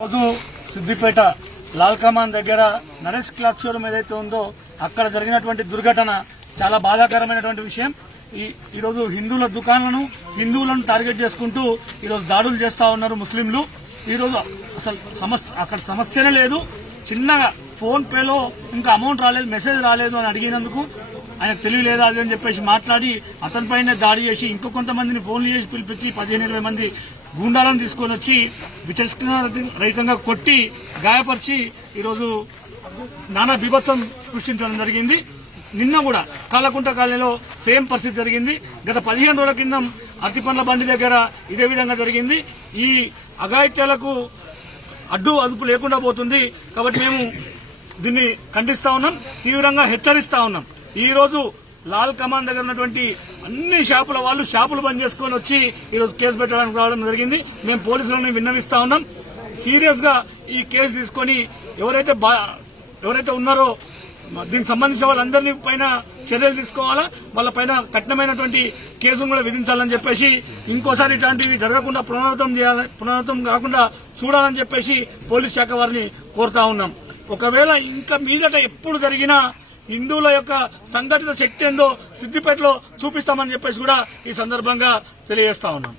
రోజు సిద్దిపేట లాల్ కమాన్ దగ్గర Naresh cloth showroom ఏదైతే ఉందో అక్కడ జరిగినటువంటి దుర్ఘటన చాలా బాధాకరమైనటువంటి విషయం. ఈ రోజు హిందువుల దుకాణాలను హిందువులను టార్గెట్ చేసుకుంటూ ఈరోజు దాడులు చేస్తా ఉన్నారు ముస్లింలు. ఈరోజు అసలు అక్కడ సమస్యనే లేదు. చిన్నగా ఫోన్ పేలో ఇంకా అమౌంట్ రాలేదు, మెసేజ్ రాలేదు అని అడిగినందుకు ఆయనకు తెలియలేదా అది అని చెప్పేసి మాట్లాడి అతనిపైనే దాడి చేసి ఇంకో కొంతమందిని ఫోన్లు చేసి పిలిపించి 15-20 మంది గూండాలను తీసుకొని వచ్చి విచక్షణ రహితంగా కొట్టి గాయపరిచి ఈరోజు నానా బీభత్సం సృష్టించడం జరిగింది. నిన్న కూడా కాలకుంట కాలనీలో సేమ్ పరిస్థితి జరిగింది. గత 15 రోజుల కింద అరటిపండ్ల బండి దగ్గర ఇదే విధంగా జరిగింది. ఈ అఘాయిత్యాలకు అడ్డు అదుపు లేకుండా పోతుంది. కాబట్టి మేము దీన్ని ఖండిస్తా ఉన్నాం, తీవ్రంగా హెచ్చరిస్తా ఉన్నాం. ఈ రోజు లాల్ కమాన్ దగ్గర ఉన్నటువంటి అన్ని షాపుల వాళ్ళు షాపులు బంద్ చేసుకొని వచ్చి ఈరోజు కేసు పెట్టడానికి రావడం జరిగింది. మేము పోలీసులను విన్నవిస్తా ఉన్నాం, సీరియస్ గా ఈ కేసు తీసుకొని ఎవరైతే ఉన్నారో దీనికి సంబంధించిన వాళ్ళందరినీ పైన చర్యలు తీసుకోవాలా, వాళ్ళ పైన కఠినమైనటువంటి కేసును కూడా విధించాలని చెప్పేసి ఇంకోసారి ఇట్లాంటివి జరగకుండా పునరావృతం కాకుండా చూడాలని చెప్పేసి పోలీస్ శాఖ వారిని కోరుతా ఉన్నాం. ఒకవేళ ఇంకా మీదట ఎప్పుడు జరిగినా హిందువుల యొక్క సంఘటిత శక్తి ఏందో సిద్దిపేటలో చూపిస్తామని చెప్పేసి కూడా ఈ సందర్భంగా తెలియజేస్తా ఉన్నాం.